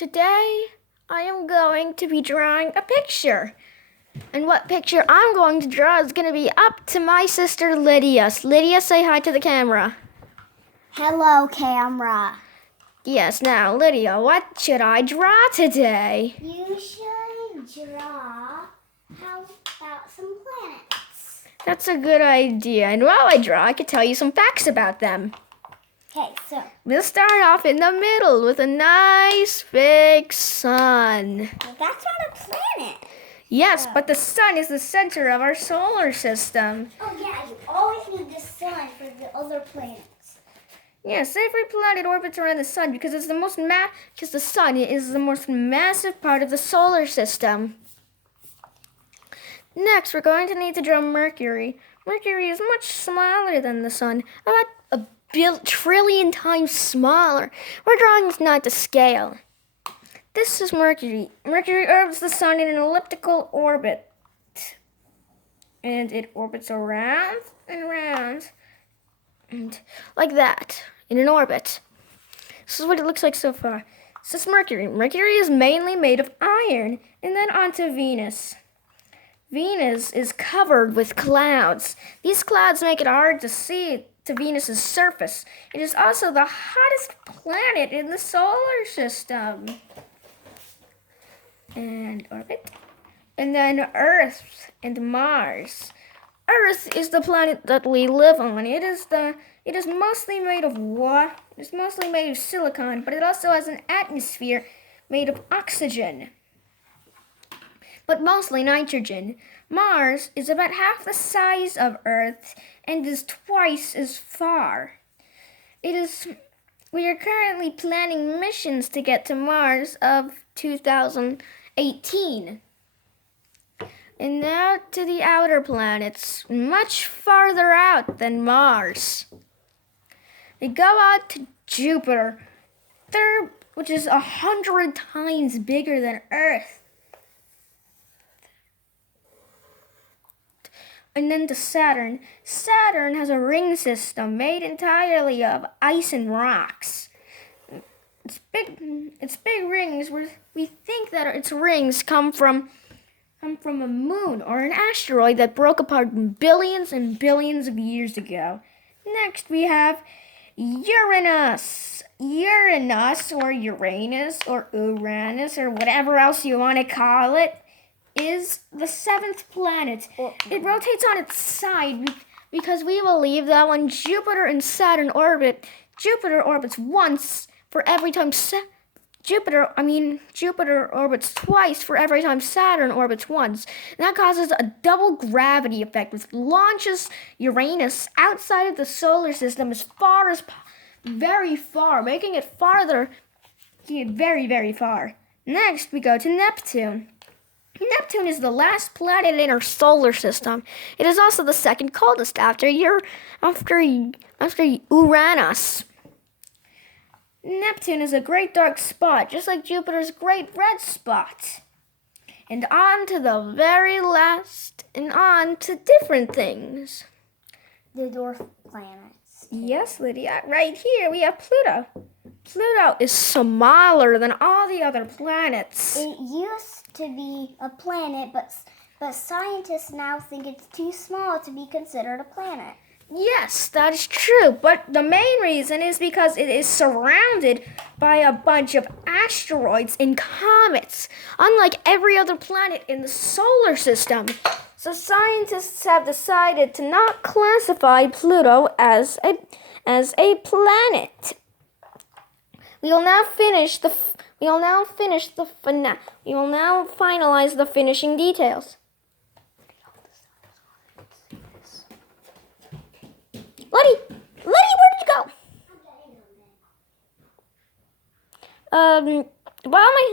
Today, I am going to be drawing a picture. And what picture I'm going to draw is going to be up to my sister Lydia. Lydia, say hi to the camera. Hello, camera. Yes, now, Lydia, what should I draw today? You should draw, how about some planets? That's a good idea. And while I draw, I could tell you some facts about them. Okay, so We'll start off in the middle with a nice big sun. well, that's not a planet. Yes, but the sun is the center of our solar system. Oh yeah, you always need the sun for the other planets. Yes, every planet orbits around the sun because it's because the sun is the most massive part of the solar system. Next, we're going to need to draw Mercury. Mercury is much smaller than the sun, about a trillion times smaller. We're drawing this not to scale. This is Mercury. Mercury orbits the sun in an elliptical orbit. And it orbits around and around. And like that, in an orbit. This is what it looks like so far. This is Mercury. Mercury is mainly made of iron. And then onto Venus. Venus is covered with clouds. These clouds make it hard to see to Venus's surface. It is also the hottest planet in the solar system. And orbit. And then Earth and Mars. Earth is the planet that we live on. It is mostly made of water. It's mostly made of silicon, but it also has an atmosphere made of oxygen, but mostly nitrogen. Mars is about half the size of Earth and is twice as far. We are currently planning missions to get to Mars of 2018. And now to the outer planets, much farther out than Mars. We go out to Jupiter, which is 100 times bigger than Earth. And then to Saturn. Saturn has a ring system made entirely of ice and rocks. Its big rings, we think that its rings come from a moon or an asteroid that broke apart billions and billions of years ago. Next, we have Uranus. Uranus, or Uranus, or Uranus, or whatever else you want to call it, is the seventh planet. It rotates on its side because we believe that when Jupiter and Saturn orbit, Jupiter orbits once for every time Jupiter orbits twice for every time Saturn orbits once. And that causes a double gravity effect, which launches Uranus outside of the solar system as very far, making it very, very far. Next, we go to Neptune. Neptune is the last planet in our solar system. It is also the second coldest after Uranus. Neptune is a great dark spot, just like Jupiter's great red spot. And on to the very last, and on to different things. The dwarf planets. Yes, Lydia. Right here we have Pluto. Pluto is smaller than all the other planets. It used to be a planet, but scientists now think it's too small to be considered a planet. Yes, that is true, but the main reason is because it is surrounded by a bunch of asteroids and comets, unlike every other planet in the solar system. So scientists have decided to not classify Pluto as a planet. We will now finalize the finishing details. Letty, where did you go?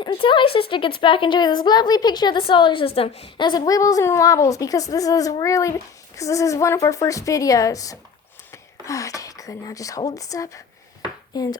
Until my sister gets back into this lovely picture of the solar system, as it wibbles and wobbles, because this is one of our first videos. Okay, good. Now just hold this up and